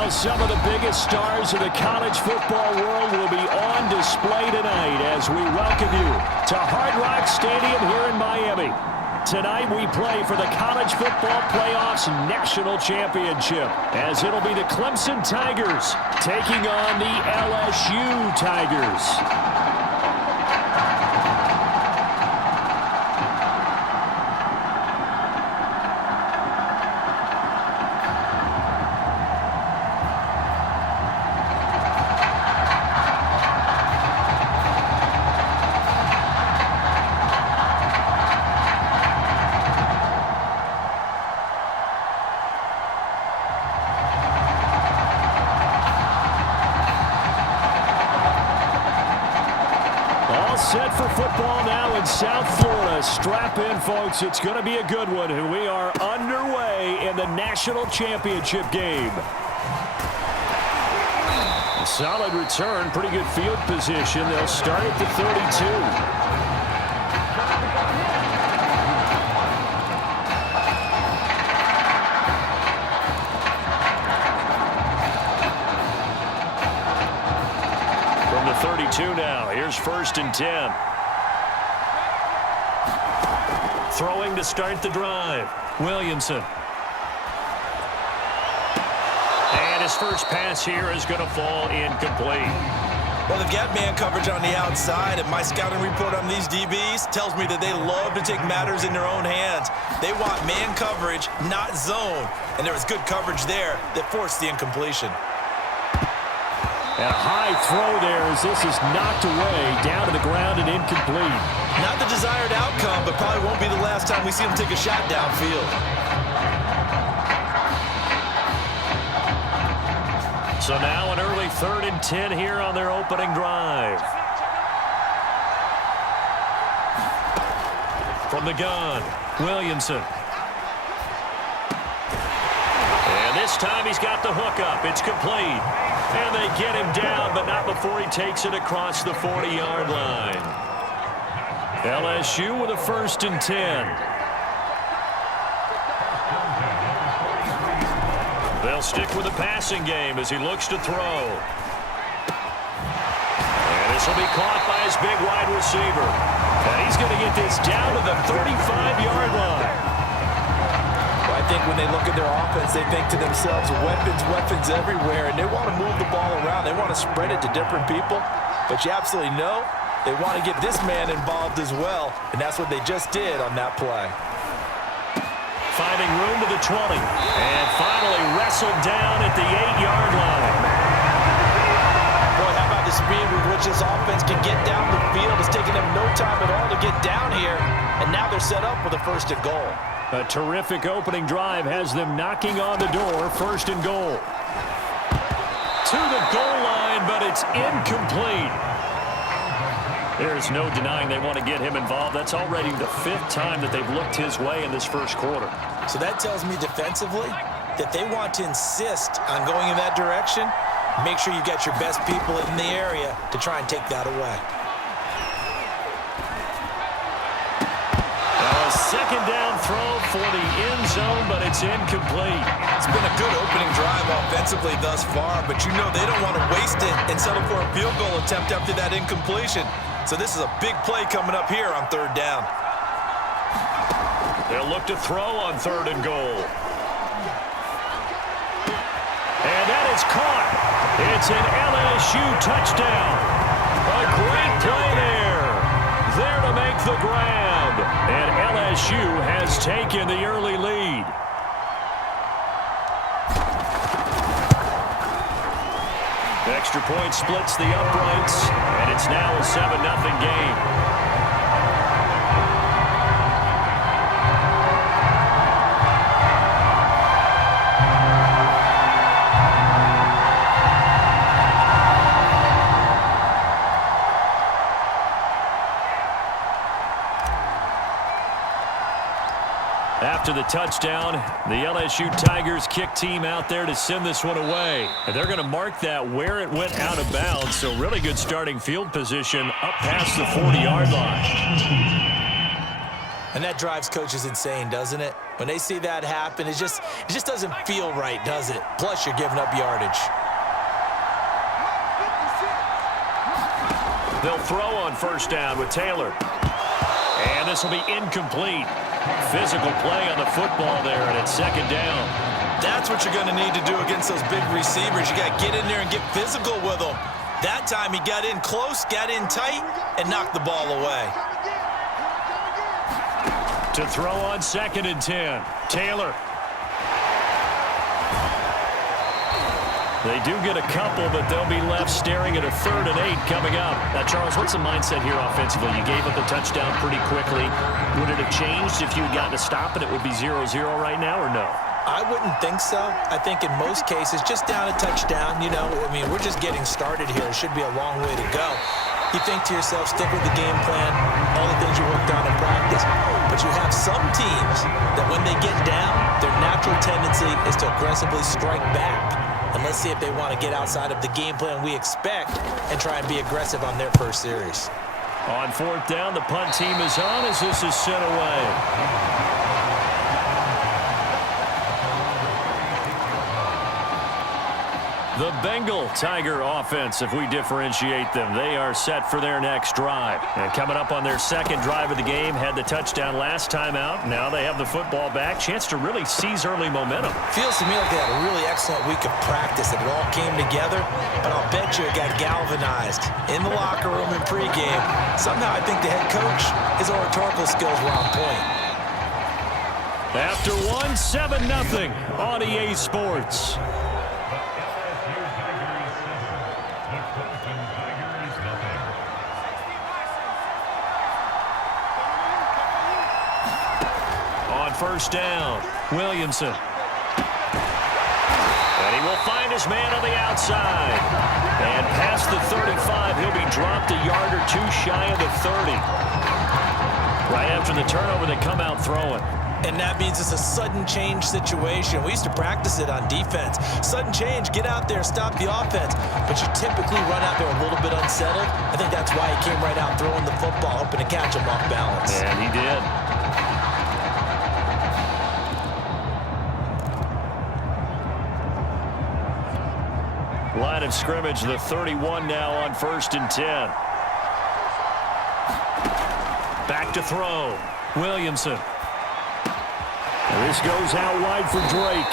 Well, some of the biggest stars of the college football world will be on display tonight as we welcome you to Hard Rock Stadium here in Miami. Tonight we play for the College Football Playoffs National Championship, as it'll be the Clemson Tigers taking on the LSU Tigers. Set for football now in South Florida. Strap in, folks. It's going to be a good one. And we are underway in the national championship game. A solid return. Pretty good field position. They'll start at the 32. Now, here's 1st and 10. Throwing to start the drive. Williamson. And his first pass here is going to fall incomplete. Well, they've got man coverage on the outside, and my scouting report on these DBs tells me that they love to take matters in their own hands. They want man coverage, not zone. And there was good coverage there that forced the incompletion. And a high throw there as this is knocked away, down to the ground and incomplete. Not the desired outcome, but probably won't be the last time we see him take a shot downfield. So now an early 3rd and 10 here on their opening drive. From the gun, Williamson. And this time he's got the hook up. It's complete. And they get him down, but not before he takes it across the 40-yard line. LSU with a 1st and 10. They'll stick with the passing game as he looks to throw. And this will be caught by his big wide receiver. And he's going to get this down to the 35-yard line. I think when they look at their offense, they think to themselves, weapons everywhere, and they want to move the ball around. They want to spread it to different people, but you absolutely know they want to get this man involved as well, and that's what they just did on that play. Finding room to the 20, and finally wrestled down at the 8-yard line. Boy, how about the speed with which this offense can get down the field? It's taking them no time at all to get down here, and now they're set up with a 1st and goal. A terrific opening drive has them knocking on the door. 1st and goal. To the goal line, but it's incomplete. There's no denying they want to get him involved. That's already the 5th time that they've looked his way in this first quarter. So that tells me defensively that they want to insist on going in that direction. Make sure you get your best people in the area to try and take that away. Second down throw for the end zone, but it's incomplete. It's been a good opening drive offensively thus far, but you know they don't want to waste it and settle for a field goal attempt after that incompletion. So this is a big play coming up here on 3rd down. They'll look to throw on 3rd and goal. And that is caught. It's an LSU touchdown. A great play there. There to make the grab. And LSU has taken the early lead. The extra point splits the uprights, and it's now a 7-0 game. After the touchdown, the LSU Tigers kick team out there to send this one away. And they're going to mark that where it went out of bounds. So really good starting field position up past the 40-yard line. And that drives coaches insane, doesn't it? When they see that happen, it just doesn't feel right, does it? Plus, you're giving up yardage. They'll throw on first down with Taylor. And this will be incomplete. Physical play on the football there, and it's second down. That's what you're going to need to do against those big receivers. You got to get in there and get physical with them. That time he got in close, got in tight, and knocked the ball away. To throw on 2nd and 10, Taylor. They do get a couple, but they'll be left staring at a 3rd and 8 coming up. Now, Charles, what's the mindset here offensively? You gave up a touchdown pretty quickly. Would it have changed if you had gotten a stop and it would be 0-0 right now, or no? I wouldn't think so. I think in most cases, just down a touchdown, we're just getting started here. It should be a long way to go. You think to yourself, stick with the game plan, all the things you worked on in practice. But you have some teams that when they get down, their natural tendency is to aggressively strike back. And let's see if they want to get outside of the game plan we expect and try and be aggressive on their first series. On 4th down, the punt team is on as this is sent away. The Bengal Tiger offense, if we differentiate them, they are set for their next drive. And coming up on their 2nd drive of the game, had the touchdown last time out. Now they have the football back. Chance to really seize early momentum. Feels to me like they had a really excellent week of practice, that it all came together. But I'll bet you it got galvanized in the locker room in pregame. Somehow I think the head coach, his oratorical skills were on point. After 7-0 on EA Sports. First down, Williamson. And he will find his man on the outside. And past the 35, he'll be dropped a yard or two shy of the 30. Right after the turnover, they come out throwing. And that means it's a sudden change situation. We used to practice it on defense. Sudden change, get out there, stop the offense. But you typically run out there a little bit unsettled. I think that's why he came right out throwing the football, hoping to catch him off balance. And he did. Line of scrimmage, the 31 now on 1st and 10. Back to throw. Williamson. And this goes out wide for Drake.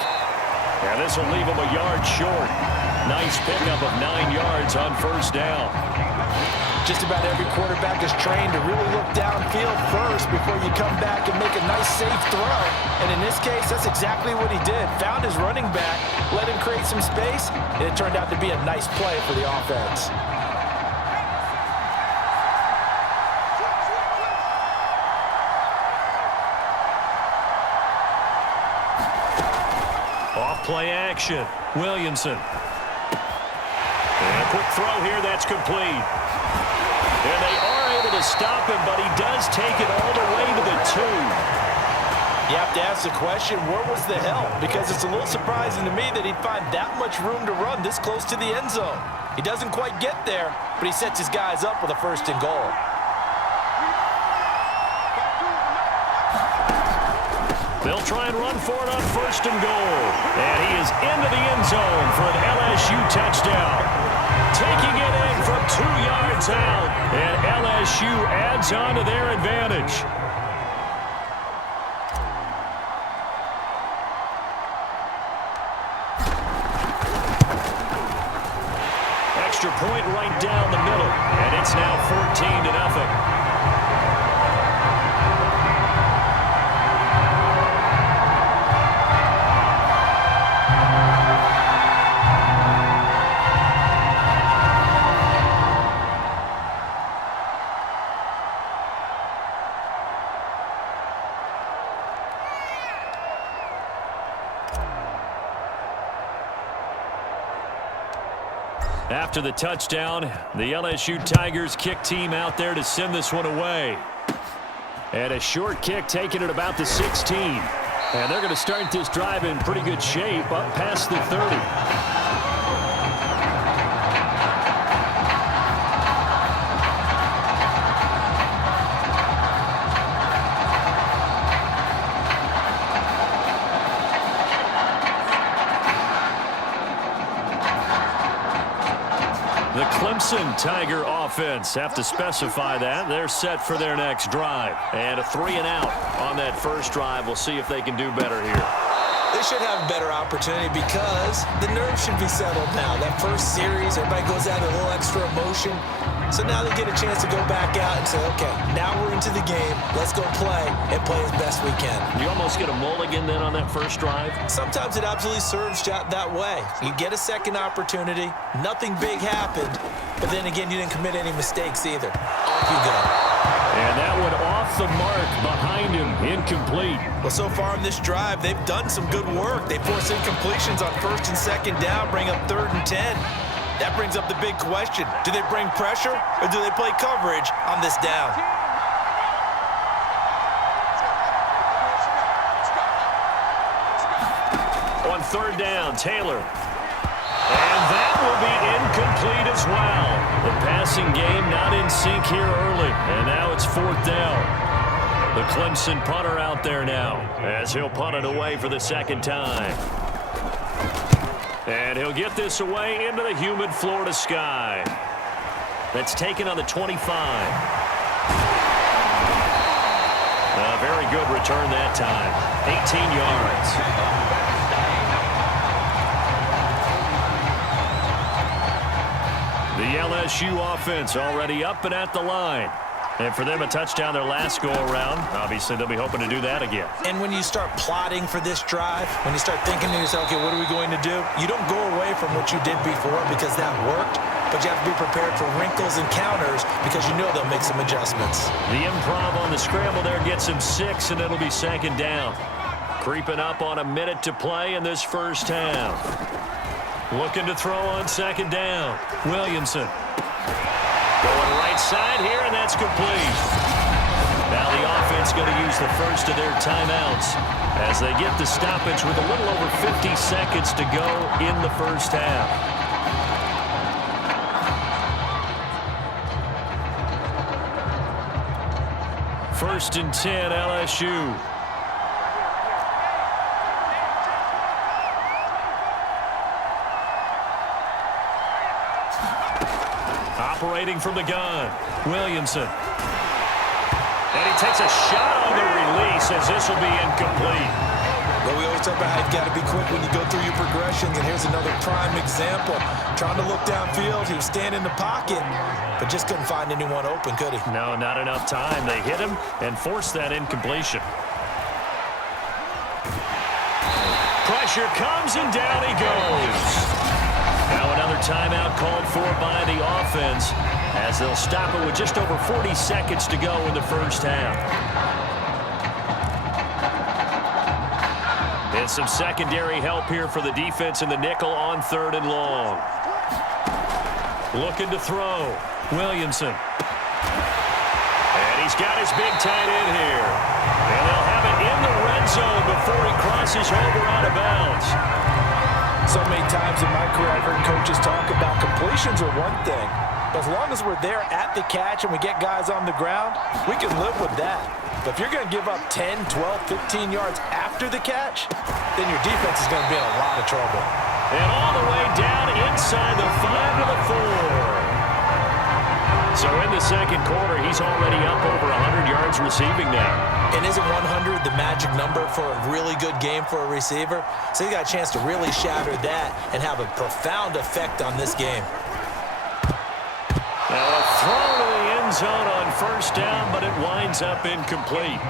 And this will leave him a yard short. Nice pickup of 9 yards on first down. Just about every quarterback is trained to really look downfield first before you come back and make a nice, safe throw. And in this case, that's exactly what he did. Found his running back, let him create some space, and it turned out to be a nice play for the offense. Off-play action. Williamson. And a quick throw here, that's complete. And they are able to stop him, but he does take it all the way to the 2. You have to ask the question, where was the help? Because it's a little surprising to me that he'd find that much room to run this close to the end zone. He doesn't quite get there, but he sets his guys up with a 1st and goal. They'll try and run for it on 1st and goal. And he is into the end zone for an LSU touchdown. Taking it in from 2 yards out, and LSU adds on to their advantage. Extra point right down the middle, and it's now 14-0. After the touchdown, the LSU Tigers kick team out there to send this one away. And a short kick taken at about the 16. And they're going to start this drive in pretty good shape up past the 30. The Clemson Tiger offense have to specify that. They're set for their next drive. And a 3-and-out on that first drive. We'll see if they can do better here. They should have a better opportunity because the nerves should be settled now. That first series, everybody goes out with a little extra emotion. So now they get a chance to go back out and say, okay, now we're into the game. Let's go play and play as best we can. You almost get a mulligan then on that first drive? Sometimes it absolutely serves that way. You get a second opportunity. Nothing big happened. But then again, you didn't commit any mistakes either. Off you go. And that one off the mark behind him, incomplete. Well, so far in this drive, they've done some good work. They force incompletions on first and second down, bring up 3rd and 10. That brings up the big question. Do they bring pressure or do they play coverage on this down? On 3rd down, Taylor. And that will be incomplete as well. The passing game not in sync here early. And now it's 4th down. The Clemson punter out there now as he'll punt it away for the second time. And he'll get this away into the humid Florida sky. That's taken on the 25. A very good return that time. 18 yards. The LSU offense already up and at the line. And for them, a touchdown their last go-around. Obviously, they'll be hoping to do that again. And when you start plotting for this drive, when you start thinking to yourself, okay, what are we going to do? You don't go away from what you did before because that worked, but you have to be prepared for wrinkles and counters because you know they'll make some adjustments. The improv on the scramble there gets him 6, and it'll be 2nd down. Creeping up on a minute to play in this first half. Looking to throw on 2nd down. Williamson. Going right side here, and that's complete. Now the offense going to use the first of their timeouts as they get the stoppage with a little over 50 seconds to go in the first half. First and 10, LSU. Operating from the gun, Williamson. And he takes a shot on the release as this will be incomplete. Well, we always talk about how you've got to be quick when you go through your progressions, and here's another prime example. Trying to look downfield, he was standing in the pocket, but just couldn't find anyone open, could he? No, not enough time. They hit him and forced that incompletion. Pressure comes, and down he goes. Now another timeout called for by the offense as they'll stop it with just over 40 seconds to go in the first half. And some secondary help here for the defense in the nickel on 3rd and long. Looking to throw. Williamson. And he's got his big tight end here. And they'll have it in the red zone before he crosses over out of bounds. So many times in my career I've heard coaches talk about completions are one thing, but as long as we're there at the catch and we get guys on the ground, we can live with that. But if you're going to give up 10, 12, 15 yards after the catch, then your defense is going to be in a lot of trouble. And all the way down inside the 5 to the 4. So in the second quarter, he's already up over 100 yards receiving now. And isn't 100 the magic number for a really good game for a receiver? So he got a chance to really shatter that and have a profound effect on this game. Now a throw to the end zone on first down, but it winds up incomplete.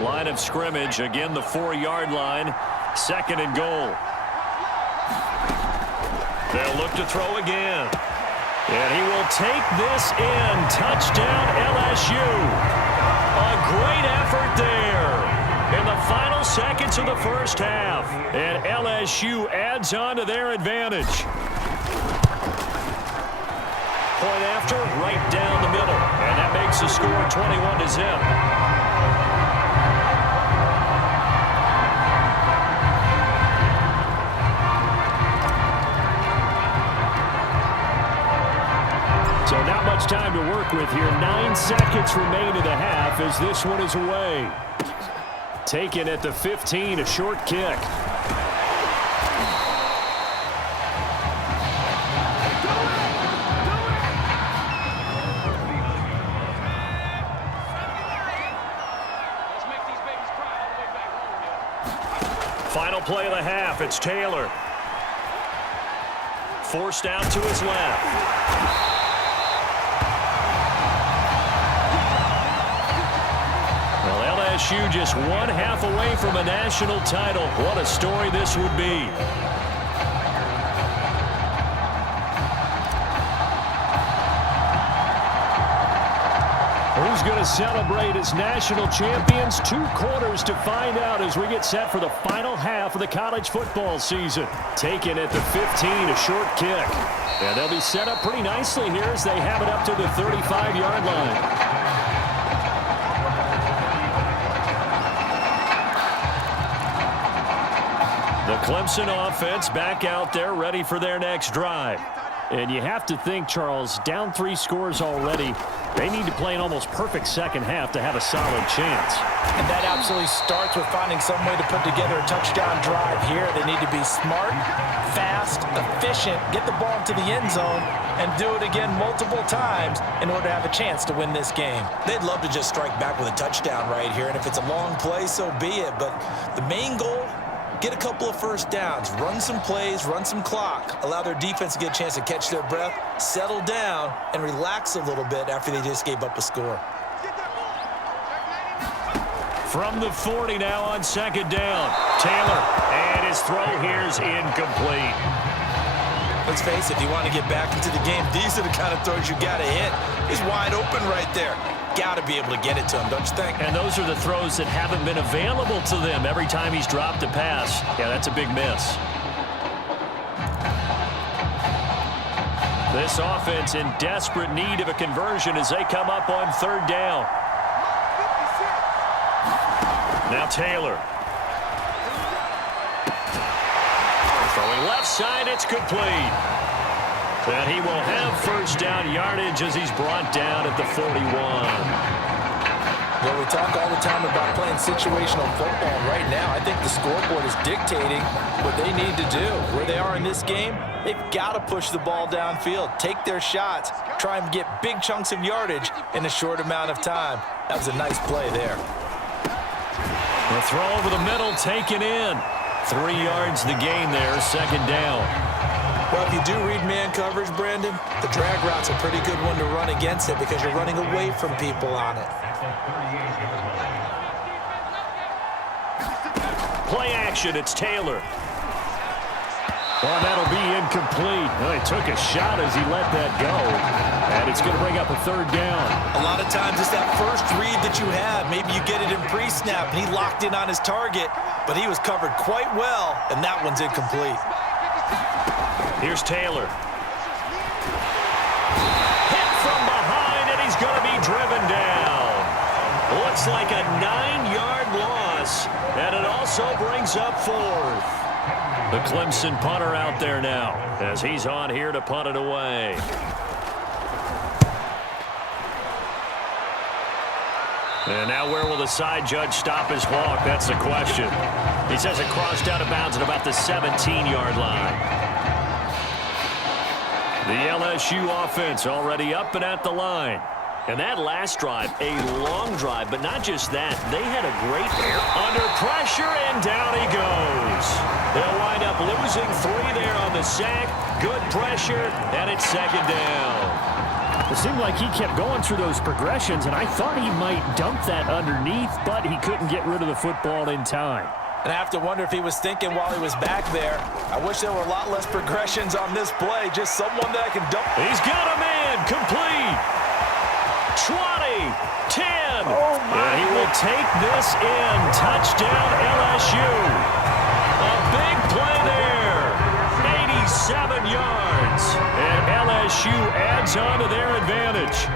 Line of scrimmage, again the 4-yard line, 2nd and goal. They'll look to throw again. And he will take this in. Touchdown, LSU. A great effort there in the final seconds of the first half. And LSU adds on to their advantage. Point after, right down the middle. And that makes the score 21-0. So not much time to work with here. 9 seconds remain in the half as this one is away. Taken at the 15, a short kick. Final play of the half. It's Taylor. Forced out to his left. Well, LSU just one half away from a national title. What a story this would be. Who's going to celebrate as national champions? 2 quarters to find out as we get set for the final half of the college football season. Taken at the 15, a short kick. And they'll be set up pretty nicely here as they have it up to the 35-yard line. The Clemson offense back out there ready for their next drive. And you have to think, Charles, down 3 scores already. They need to play an almost perfect second half to have a solid chance. And that absolutely starts with finding some way to put together a touchdown drive here. They need to be smart, fast, efficient, get the ball into the end zone, and do it again multiple times in order to have a chance to win this game. They'd love to just strike back with a touchdown right here, and if it's a long play, so be it. But the main goal, get a couple of first downs, run some plays, run some clock, allow their defense to get a chance to catch their breath, settle down, and relax a little bit after they just gave up a score. From the 40 now on second down. Taylor, and his throw here's incomplete. Let's face it, if you want to get back into the game, these are the kind of throws you got to hit. He's wide open right there. Got to be able to get it to him, don't you think? And those are the throws that haven't been available to them every time he's dropped a pass. Yeah, that's a big miss. This offense in desperate need of a conversion as they come up on third down. Now Taylor. Throwing left side, it's complete. And he will have first down yardage as he's brought down at the 41. Well, we talk all the time about playing situational football. Right now, I think the scoreboard is dictating what they need to do. Where they are in this game, they've got to push the ball downfield, take their shots, try and get big chunks of yardage in a short amount of time. That was a nice play there. The throw over the middle, taken in. 3 yards the gain there, second down. Well, if you do read man coverage, Brandon, the drag route's a pretty good one to run against it because you're running away from people on it. Play action, it's Taylor. Well, that'll be incomplete. Well, he took a shot as he let that go. And it's going to bring up a third down. A lot of times it's that first read that you have. Maybe you get it in pre-snap, and he locked in on his target, but he was covered quite well, and that one's incomplete. Here's Taylor. Hit from behind, and he's going to be driven down. Looks like a 9-yard loss, and it also brings up fourth. The Clemson punter out there now as he's on here to punt it away. And now where will the side judge stop his clock? That's the question. He says it crossed out of bounds at about the 17-yard line. The LSU offense already up and at the line. And that last drive, a long drive, but not just that. They had a great under pressure, and down he goes. They'll wind up losing 3 there on the sack. Good pressure, and it's second down. It seemed like he kept going through those progressions, and I thought he might dump that underneath, but he couldn't get rid of the football in time. And I have to wonder if he was thinking while he was back there, I wish there were a lot less progressions on this play, just someone that I can dump. He's got a man, complete. 20, 10, and he will take this in. Touchdown, LSU. A big play there. 87 yards, and LSU adds on to their advantage.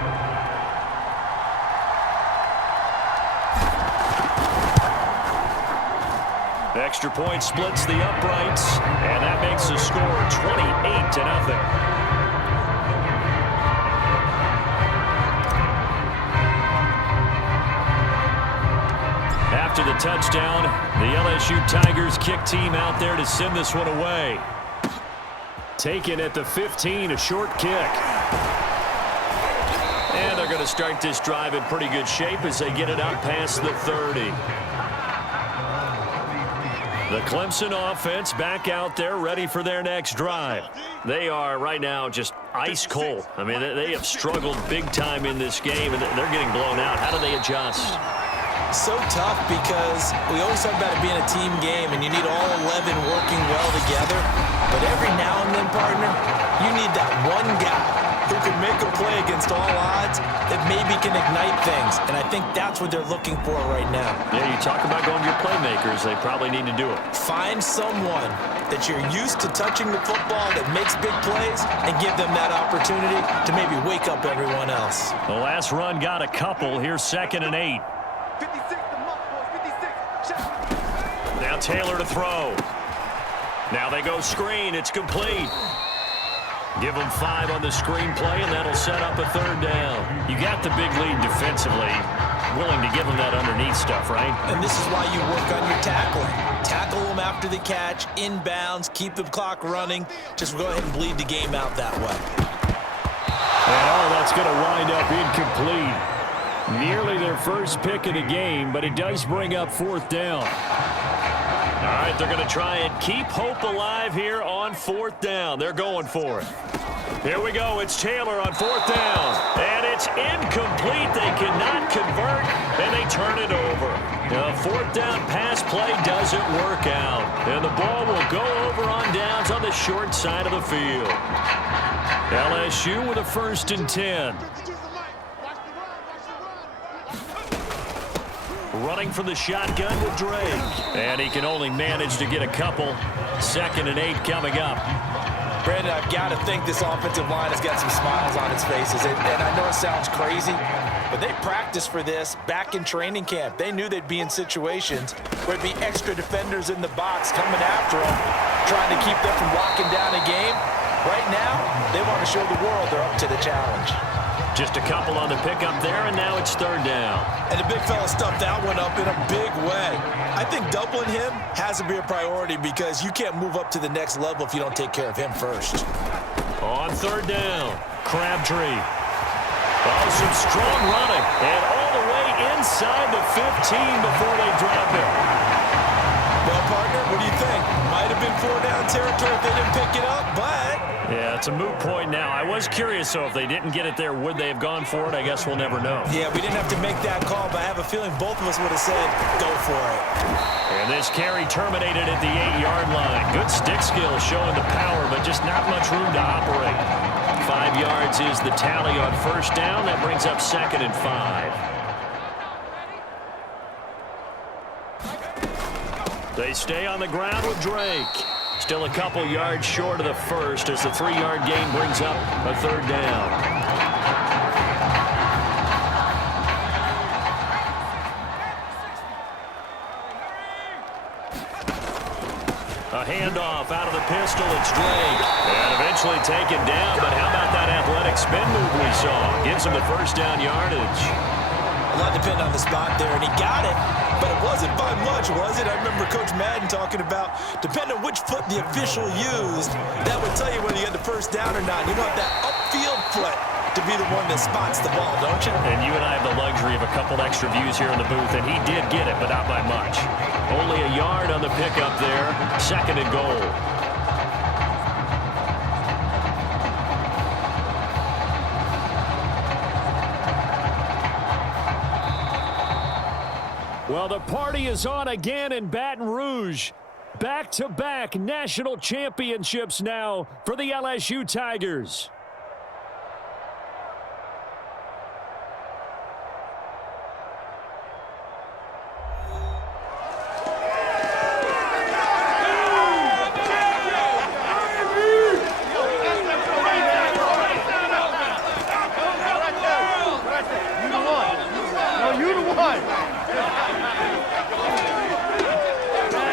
Extra point splits the uprights, and that makes the score 28-0. After the touchdown, the LSU Tigers kick team out there to send this one away. Taken at the 15, a short kick. And they're going to start this drive in pretty good shape as they get it out past the 30. The Clemson offense back out there ready for their next drive. They are right now just ice cold. I mean, they have struggled big time in this game, and they're getting blown out. How do they adjust? So tough because we always talk about it being a team game, and you need all 11 working well together. But every now and then, partner, you need that one guy who can make a play against all odds that maybe can ignite things. And I think that's what they're looking for right now. Yeah, you talk about going to your playmakers. They probably need to do it. Find someone that you're used to touching the football that makes big plays and give them that opportunity to maybe wake up everyone else. The last run got a couple. Here's 2nd and 8. 56, the mark, boys, 56. Check. Now Taylor to throw. Now they go screen. It's complete. Give them 5 on the screen play, and that'll set up a 3rd down. You got the big lead defensively. Willing to give them that underneath stuff, right? And this is why you work on your tackling. Tackle them after the catch, inbounds, keep the clock running. Just go ahead and bleed the game out that way. And that's going to wind up incomplete. Nearly their first pick of the game, but it does bring up 4th down. All right, they're going to try and keep hope alive here on 4th down. They're going for it. Here we go. It's Taylor on 4th down. And it's incomplete. They cannot convert, and they turn it over. The 4th down pass play doesn't work out. And the ball will go over on downs on the short side of the field. LSU with a 1st and 10. Running from the shotgun with Drake. And he can only manage to get a couple. 2nd and 8 coming up. Brandon, I've got to think this offensive line has got some smiles on its faces. And I know it sounds crazy, but they practiced for this back in training camp. They knew they'd be in situations where there'd be extra defenders in the box coming after them, trying to keep them from locking down a game. Right now, they want to show the world they're up to the challenge. Just a couple on the pickup there, and now it's 3rd down. And the big fella stuffed that one up in a big way. I think doubling him has to be a priority because you can't move up to the next level if you don't take care of him first. On 3rd down, Crabtree. Oh, some strong running. And all the way inside the 15 before they drop it. Well, partner, what do you think? Might have been 4-down territory if they didn't pick it up, but... Yeah, it's a moot point now. I was curious, so if they didn't get it there, would they have gone for it? I guess we'll never know. Yeah, we didn't have to make that call, but I have a feeling both of us would have said, go for it. And this carry terminated at the 8-yard line. Good stick skill showing the power, but just not much room to operate. 5 yards is the tally on 1st down. That brings up 2nd and 5. They stay on the ground with Drake. Still a couple yards short of the 1st as the 3-yard gain brings up a 3rd down. A handoff out of the pistol. It's Drake. And eventually taken down, but how about that athletic spin move we saw? Gives him the 1st down yardage. A lot depended on the spot there, and he got it. But it wasn't by much, was it? I remember Coach Madden talking about, depending on which foot the official used, that would tell you whether you had the 1st down or not. You want that upfield foot to be the one that spots the ball, don't you? And you and I have the luxury of a couple extra views here in the booth, and he did get it, but not by much. Only a yard on the pickup there. 2nd and goal. Well, the party is on again in Baton Rouge. Back-to-back national championships now for the LSU Tigers.